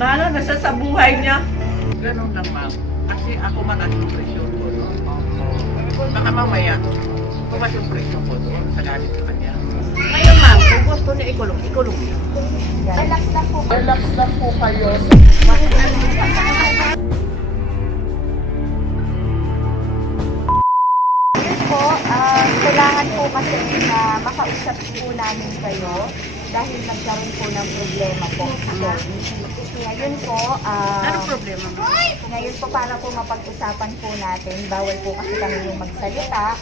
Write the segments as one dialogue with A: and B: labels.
A: Bahala na siya sa buhay niya.
B: Ganun lang ma'am. Kasi ako mataas yung presyon ko doon. Baka mamaya, tumas yung presyon ko doon sa galit sa kanya. Ngayon ma'am, kung gusto niya ikulong, ikulong niya.
C: Relax lang po.
B: Relax lang po kayo.
C: po, ah, kailangan po kasi na makausap po namin kayo dahil nagkaroon po ng problema po sa COVID. Ngayon po, ah,
B: Ano problema ma'am?
C: ngayon po para po mapag-usapan po natin, bawal po kasi kami yung magsalita.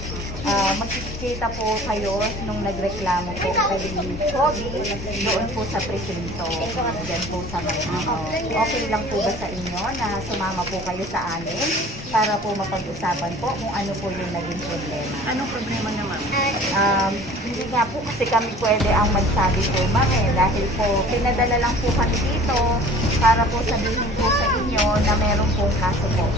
C: Ah, magkikita po kayo nung nagreklamo po kay COVID doon po sa presinto. Diyan po sa may Okay lang po ba sa inyo na sumama po kayo sa amin para po mapag-usapan po kung ano po yung naging problema.
B: Anong problema niya ma'am?
C: Um, hindi nga po kasi kami pwede ang magsabi po ma'am eh, dahil po pinadala lang po kami dito para po sabihin po sa inyo na meron pong kaso po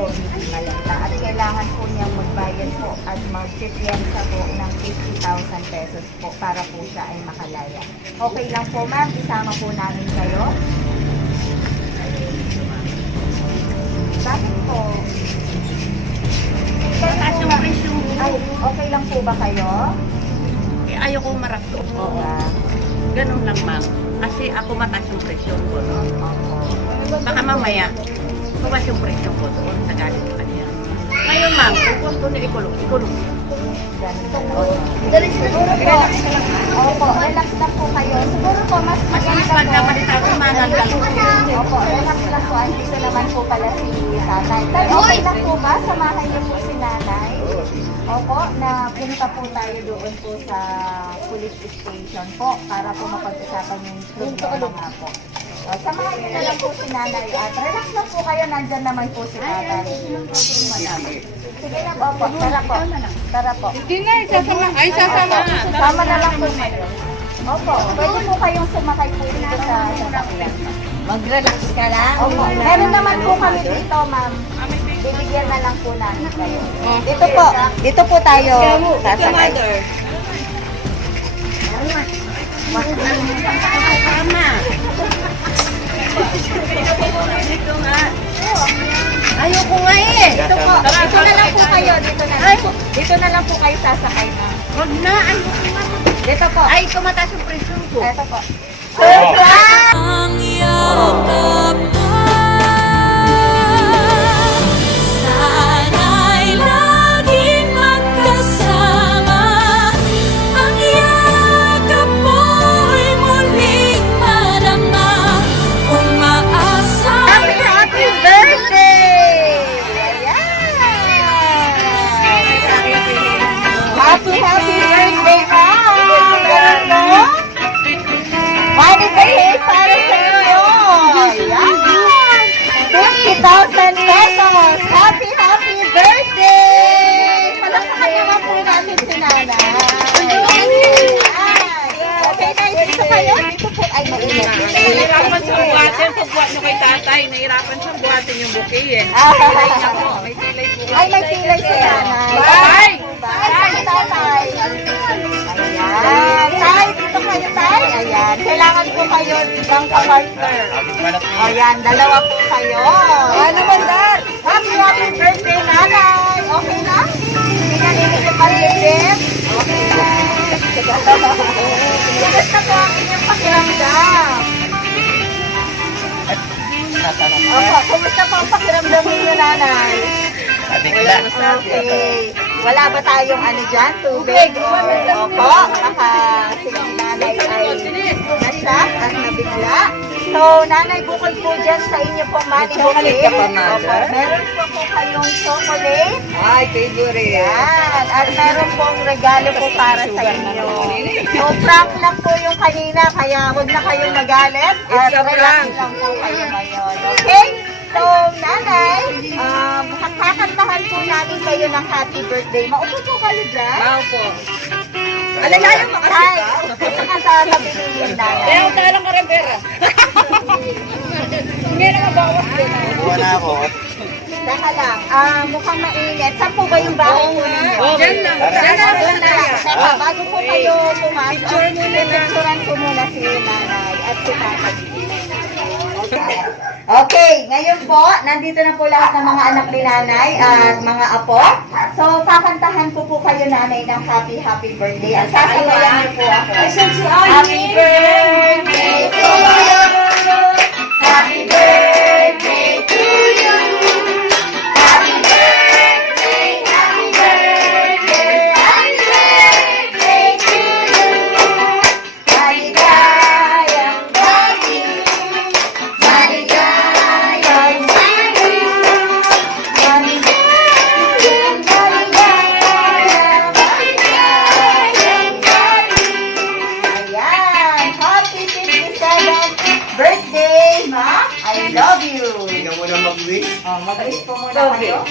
C: COVID malala at kailangan po niyang magbayad po at magpipiyansa po ng 50,000 pesos po para po siya ay makalaya. Okay lang po ma'am, isama po namin kayo. Bakit po? Ay, okay lang po ba kayo?
B: Ayaw ko marakto. Oo. Ganun lang ma'am. Kasi ako mataas yung presyon ko
C: opo.
B: Baka mamaya, tumas yung presyon ko doon sa galit sa kanya. Ngayon ma'am, kung gusto niya ikulong, ikulong
C: po. Siguro po, opo, relax lang po kayo. Siguro po, mas
B: Mas
C: maganda po.
B: nabalita ko, mangal lang.
C: Opo, relax lang po. Andito naman po pala si. Pero okay lang po ba? Samahan niyo po si. Opo, na punta po tayo doon po sa police station po para po mapag-usapan yung problema nga po. O, samahan niyo na lang po si nanay at relax lang po kayo. Nandyan naman po si nanay. Sige na po, opo. Tara po. Tara po.
A: Hindi nga, sasama. Ay, sasama.
C: Sama na lang po kayo. Opo, pwede po kayong sumakay po dito sa sasakyan.
A: Mag-relax ka lang.
C: Opo, meron naman po kami dito, ma'am. Bibigyan na lang po namin kayo. Dito po, dito po tayo sasakay.
B: Nga.
A: Ayoko nga eh.
C: Dito po, dito na lang po kayo, dito na lang po. Dito na lang po kayo sasakay, ma'am.
B: Huwag na, ayoko nga.
C: Dito po.
B: Ay, tumataas yung presyon ko.
C: Ito po. Surprise!
D: Ang yakap
C: Ay, mainit.
A: Nahirapan siyang buhatin. Pagbuhat niyo kay tatay, nahirapan siyang buhatin yung bouquet eh.
C: Ah,
A: Ako, may pilay po.
C: Ay, may pilay si nanay.
A: Bye!
C: Bye! Tatay! Ayan. Tay, dito kayo, tay. Ayan. Kailangan po kayo ng kapartner. Ayan, dalawa po kayo. Ano ba that? Happy, happy birthday, nanay. Okay na? Hindi na ninyo palibit? Kumusta po ang inyong pakiramdam? Opo, kumusta po ang pakiramdam ninyo, nanay? Okay. Wala ba tayong ano dyan? Tubig? Opo. Baka si nanay ay nasyak at nabigla. So, nanay, bukod po dyan sa inyo pong money bouquet. Opo. Meron po po kayong chocolate.
A: Ay, favorite.
C: Yan. At meron pong regalo po para sa inyo. So, prank lang po yung kanina, kaya huwag na kayong magalit. At
A: It's a prank.
C: lang po kayo ngayon. Okay? So, nanay, um, kakantahan po namin kayo ng happy birthday. Maupo po kayo dyan.
A: Wow po. Alalayan mo kasi
C: ito ka sa nabili yung nanay.
A: Kaya ako talang ka rin pera. Hindi na mabawas din.
E: Wala ako.
C: Teka lang, ah, mukhang mainit. Saan po ba yung bahay po ninyo?
A: Diyan lang. Diyan lang.
C: Na lang. Teka, bago po kayo pumasok,
A: Picture muna lang.
C: picturean ko muna si nanay at si tatay. Okay? Okay, ngayon po, nandito na po lahat ng mga anak ni nanay at mga apo. So, kakantahan ko po kayo nanay ng happy, happy birthday. At sasabayan niyo po ako. Happy birthday
E: Hindi ka muna mag-wish.
C: Oh, mag-wish po muna kayo.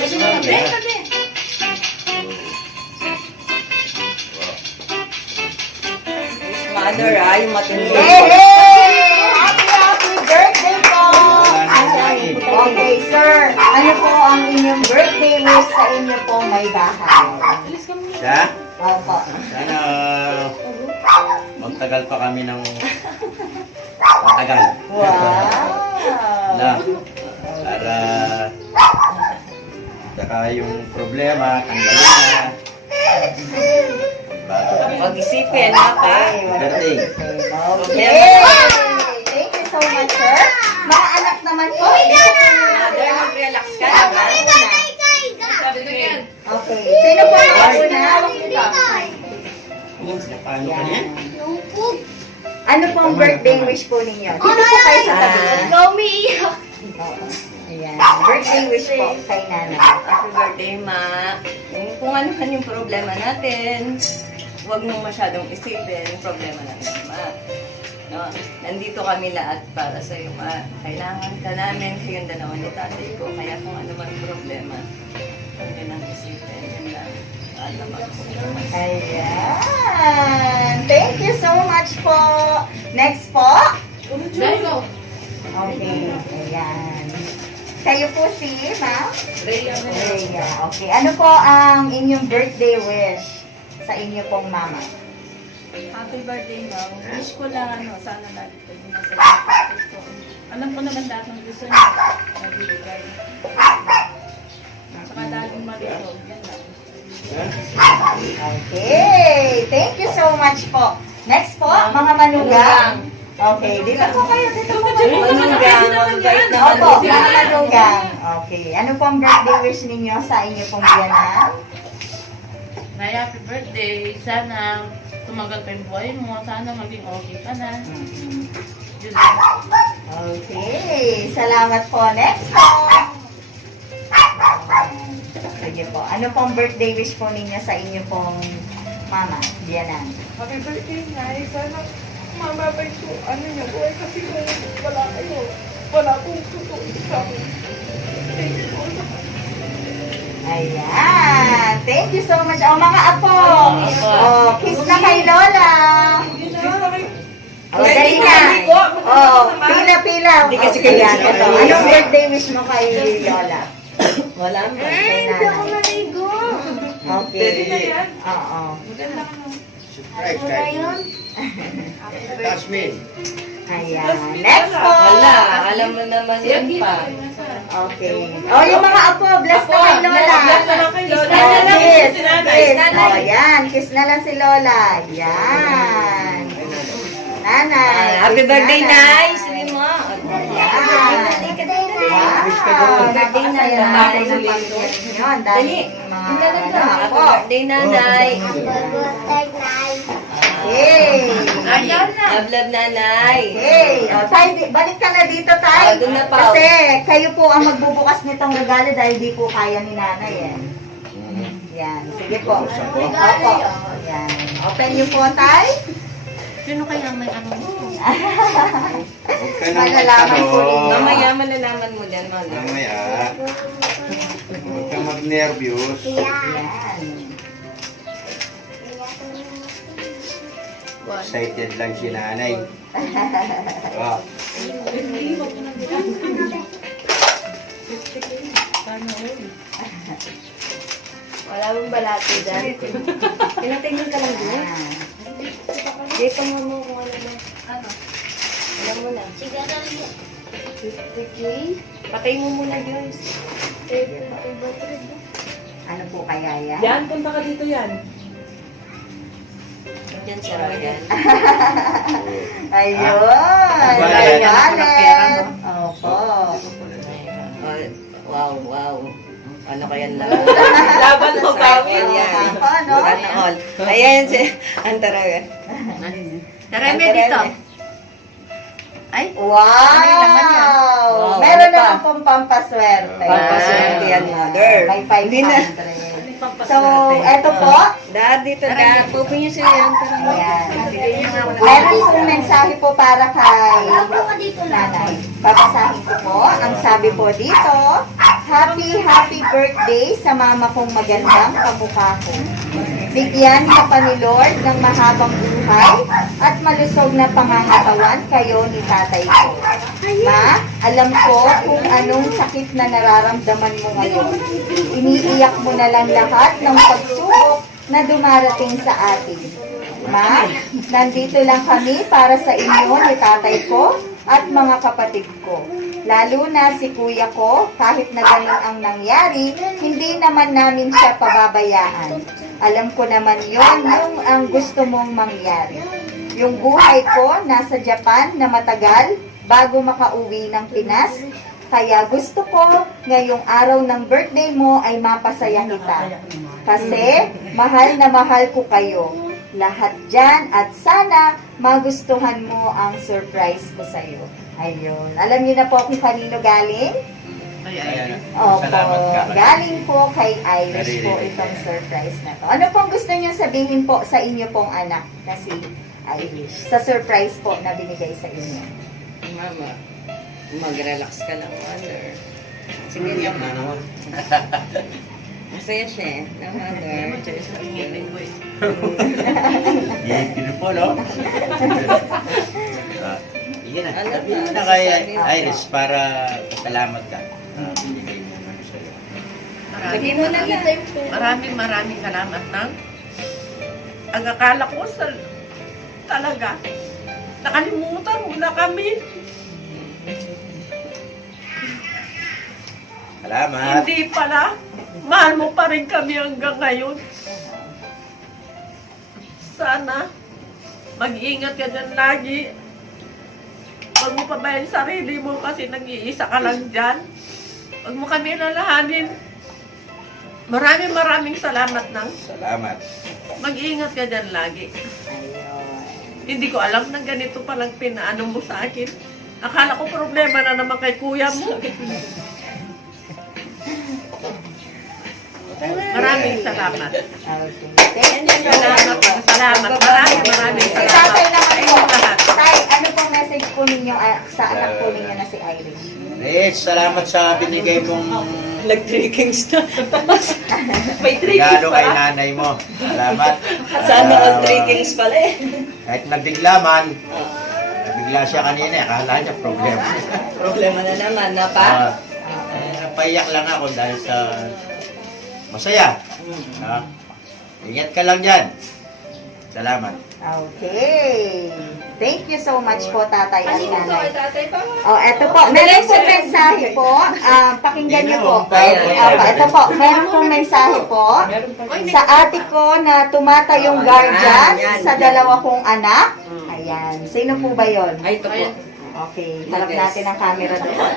A: Mother, ah, yung matindi.
C: Yay! Happy, happy birthday po!
E: Ay,
C: Okay, sir. Ano po ang inyong birthday wish sa inyo pong may bahay?
E: Siya?
C: Opo.
E: Sana magtagal pa kami ng matagal.
C: Wow!
E: Na, para saka yung problema, tanggalin na.
A: Pag-isipin, ha, pa?
E: Birthday.
C: Okay. Thank you so much, sir. Mga anak naman po.
A: Mother, mag-relax ka naman.
C: Okay. Sino po ang una?
E: Paano ka niyan?
C: Ano po ang birthday wish po ninyo? Dito po kayo sa tabi. Oo. Ayan. Birthday wish po kay nanay.
F: Happy birthday, Ma. Kung ano man yung problema natin, huwag mong masyadong isipin yung problema natin, Ma. No? Nandito kami lahat para sa iyo, Ma. Kailangan ka namin, kayong dalawa ni tatay ko. Kaya kung ano man yung problema, huwag ka nang isipin.
C: Ayan. Thank you so much po. Next po. Okay. Ayan. Kayo po si ma'am? Rhea. Okay. Ano po ang inyong birthday wish sa inyo pong mama?
G: Happy birthday, ma'am. Wish ko lang, ano, sana lagi kayo masaya. Ito. Alam ko naman lahat ng gusto niyo. Nabibigay. Tsaka laging malusog.
C: Okay. Thank you so much po. Next po, mga manugang. Okay. Dito po kayo. Dito po kayo.
F: Naman
C: Opo, mga manugang. Okay. Ano pong birthday wish ninyo sa inyo pong biyanan?
G: Nay, happy birthday. Sana tumagal pa yung buhay mo. Sana maging okay ka na. Lang.
C: Okay. Salamat po. Next po. Sige po. Ano pong birthday wish po ninyo sa inyo pong mama, biyanan?
A: Happy birthday, Nay. Sana mamabay ko, ano niyo, buhay kasi kung wala kayo, wala akong tutuin sa akin. Thank you po.
C: Ayan. Thank you so much. Oh, mga apo. Oh, kiss na kay Lola. Oh, dali na. Oh, pila-pila. Hindi kasi kayo ito. Anong birthday wish mo kay Lola?
F: Wala mo.
C: Kay nanay. Okay. Oo.
E: Surprise kayo. Tasmin.
C: Ayan. Next po.
F: Wala. Alam mo naman yan pa.
C: Okay. Oh, yung mga apo, bless na kay Lola.
A: Bless na lang kay Lola.
C: Oh, kiss.
A: Si nanay.
C: Kiss. Oh, yan. Kiss na lang si Lola. Yan. Nanay.
F: Happy
C: kiss
F: birthday,
C: nanay.
F: Nay! Sabi mo.
C: Yan. Wow.
F: Birthday na yan.
C: Ang
F: Dali.
C: mga
F: Ang ganda.
C: ano, apo.
F: birthday, Nanay.
C: Yay.
F: Love, love, Nanay.
C: Okay. O, tay, di- balik ka na dito, tay.
F: Oh, dun na pa.
C: Kasi kayo po ang magbubukas nitong regalo dahil di po kaya ni nanay eh. Yan. Sige po. Opo. Yan. Open niyo po, tay.
G: Sino kaya may ano mo?
E: Huwag ka nang
C: Malalaman ko rin.
E: magtanong.
F: Mamaya malalaman mo din, Mama.
E: Mamaya. Huwag ka mag-nervous.
C: Yan.
E: Excited lang si nanay. Oh.
F: Wala mong balati dyan. Pinatingin ka lang dyan.
C: Yan.
F: Dito mo mo kung ano na. Ano? Alam mo na.
C: 50k?
F: Patay mo muna, Joyce.
C: Ano po kaya yan?
A: Yan, punta ka dito yan.
F: Diyan si Ryan.
C: Ayun!
E: Wala
C: Ay,
E: yan.
C: Wallet! Opo.
F: Oh, wow, wow. Ano kaya lang?
A: Laban mo, bawi.
F: Yan.
C: Ako, no?
F: Ano all. Ayan si Antara. Tara, may dito. Ay,
C: Wow!
F: Wow,
C: Meron
F: ano pa?
C: naman pong pampaswerte.
F: Pampaswerte yan, mother.
C: May
F: Hindi na.
C: 500. So, eto po.
F: Dad, dito, dad. Pupo niyo si Antara.
C: Ayan. Meron pong mensahe po para kay nanay. Babasahin ko po. Ang sabi po dito, Happy, happy birthday sa mama kong magandang kamukha ko. Bigyan ka pa ni Lord ng mahabang buhay at malusog na pangangatawan kayo ni tatay ko. Ma, alam ko kung anong sakit na nararamdaman mo ngayon. Iniiyak mo na lang lahat ng pagsubok na dumarating sa atin. Ma, nandito lang kami para sa inyo ni tatay ko at mga kapatid ko. Lalo na si kuya ko, kahit na ganun ang nangyari, hindi naman namin siya pababayaan. Alam ko naman yon yung ang gusto mong mangyari. Yung buhay ko nasa Japan na matagal bago makauwi ng Pinas. Kaya gusto ko ngayong araw ng birthday mo ay mapasaya kita. Kasi mahal na mahal ko kayo. Lahat dyan at sana magustuhan mo ang surprise ko sa'yo. Ayun. Alam niyo na po kung kanino galing?
B: Ay, ay, ay.
C: Opo.
E: Salamat ka.
C: Galing po kay Irish po itong surprise na to. Ano pong gusto niyo sabihin po sa inyo pong anak na si Irish? Sa surprise po na binigay sa inyo.
F: Mama, mag-relax ka lang, mother. Sige,
E: na naman.
F: Masaya siya eh, na mother.
B: Ingilin ko eh.
E: Yan, yun po, no? Sabihin
F: na,
E: kay. Iris para salamat ka. Ah, binigay niya ano sa'yo.
F: Na lang.
B: Maraming maraming salamat nang ang akala ko sa talaga nakalimutan mo na kami.
E: Salamat.
B: Hindi pala. Mahal mo pa rin kami hanggang ngayon. Sana mag-iingat ka dyan lagi. Huwag mo pabayan sarili mo kasi nag-iisa ka lang dyan. Huwag mo kami lalahanin. Maraming maraming salamat nang
E: Salamat.
B: mag-iingat ka dyan lagi. Hindi ko alam na ganito palang pinaano mo sa akin. Akala ko problema na naman kay kuya mo. Maraming salamat.
C: Okay. Thank you.
B: Salamat, salamat. Maraming maraming salamat.
C: po.
B: Ayun lahat.
C: Tay, ano pong message po ninyo ah, sa anak po ninyo na si Irish?
E: Iris, salamat sa binigay mong
F: Nag-trickings na.
B: May
E: regalo kay
B: pa.
E: nanay mo. Salamat.
F: Sana
E: Ah,
F: all-trickings pala eh.
E: Kahit nabigla man, nabigla siya kanina, eh, akala niya problema.
F: Problema na naman, na pa?
E: Ah, eh, napaiyak lang ako dahil sa masaya. Ah, ingat ka lang dyan. Salamat.
C: Okay. Thank you so much po, tatay at nanay.
A: tatay pa?
C: Oh, eto po. Meron po mensahe po. Ah, pakinggan niyo po. Opo, eto po. Meron po mensahe po. Sa ate ko na tumatayong guardian
F: Yan, yan,
C: sa dalawa kong anak. Ayan. Sino po ba yon?
F: Ay, ito po.
C: Okay. Harap natin ang camera doon.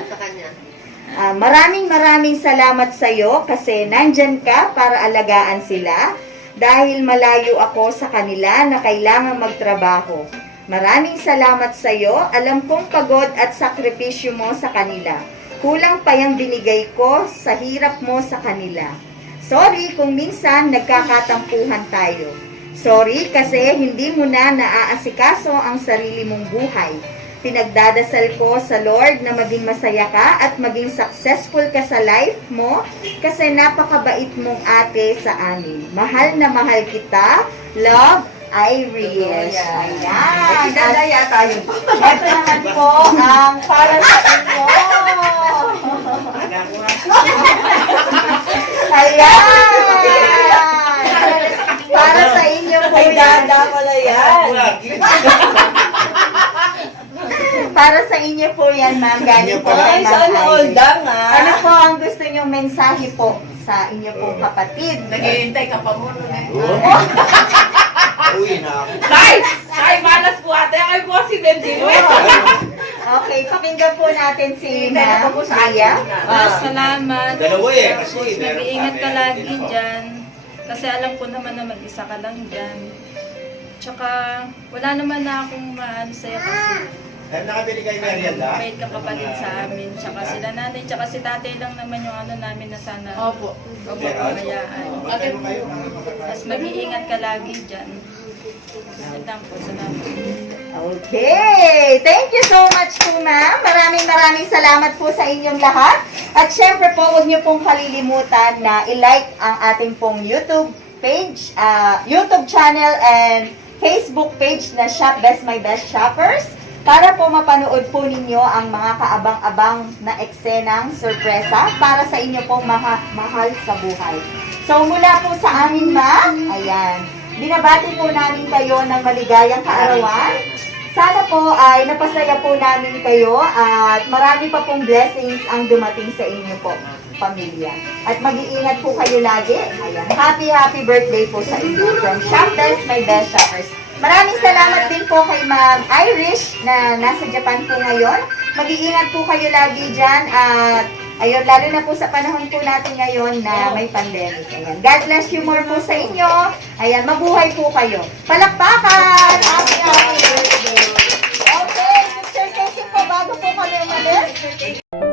C: Ah, maraming maraming salamat sa iyo kasi nandyan ka para alagaan sila dahil malayo ako sa kanila na kailangan magtrabaho. Maraming salamat sa iyo. Alam kong pagod at sakripisyo mo sa kanila. Kulang pa yung binigay ko sa hirap mo sa kanila. Sorry kung minsan nagkakatampuhan tayo. Sorry kasi hindi mo na naaasikaso ang sarili mong buhay. Pinagdadasal ko sa Lord na maging masaya ka at maging successful ka sa life mo kasi napakabait mong ate sa amin. Mahal na mahal kita. Love, Iris. Ayan.
F: Idadaya tayo.
C: Ito naman po ang para sa inyo. Ayan. Para sa inyo po
F: Ay,
C: yan.
F: dada pala yan.
C: Para sa inyo po yan, ma'am. Galing po kay
F: Ay,
C: Ma'am
F: sana all dang ah.
C: Ano po ang gusto niyong mensahe po sa inyo pong kapatid?
B: Naghihintay ka pa mo nun eh.
E: Uwi na ako.
B: Tay! Tay, malas po ate. Ay po si Benjino.
C: Okay, pakinggan po natin si
B: pa
C: Ma'am
B: po sa akin.
C: Maya.
G: Ah, salamat.
E: Dalawa eh, kasi meron
G: mag-iingat ka lagi dyan. Kasi alam ko naman na mag-isa ka lang dyan. Tsaka, wala naman na akong maano sa'yo kasi
E: Dahil nakabili kayo merienda?
G: mabait ka kapatid sa amin. Tsaka sila nanay, tsaka si tatay lang naman yung ano namin na sana
B: Opo.
G: mo pabayaan.
E: Bantay mo kayo.
G: Tapos mag-iingat ka lagi dyan. Yan lang po, salamat.
C: Okay. Thank you so much po, ma'am. Maraming maraming salamat po sa inyong lahat. At syempre po, huwag niyo pong kalilimutan na i-like ang ating pong YouTube page, ah, YouTube channel and Facebook page na Shop Best My Best Shoppers para po mapanood po ninyo ang mga kaabang-abang na eksenang sorpresa para sa inyo pong maha- mahal sa buhay. So mula po sa amin, ma'am, ayan, binabati po namin kayo ng maligayang kaarawan. Sana po ay napasaya po namin kayo at marami pa pong blessings ang dumating sa inyo po, pamilya. At mag-iingat po kayo lagi. Ayan. Happy, happy birthday po sa inyo from Shop Best, my best shoppers. Maraming salamat din po kay Ma'am Irish na nasa Japan po ngayon. Mag-iingat po kayo lagi dyan at ayun, lalo na po sa panahon po natin ngayon na may pandemic. Ayan. God bless you more po sa inyo. Ayan, mabuhay po kayo. Palakpakan! Happy, birthday! Okay, Mr. Casey po, bago po kami umalis.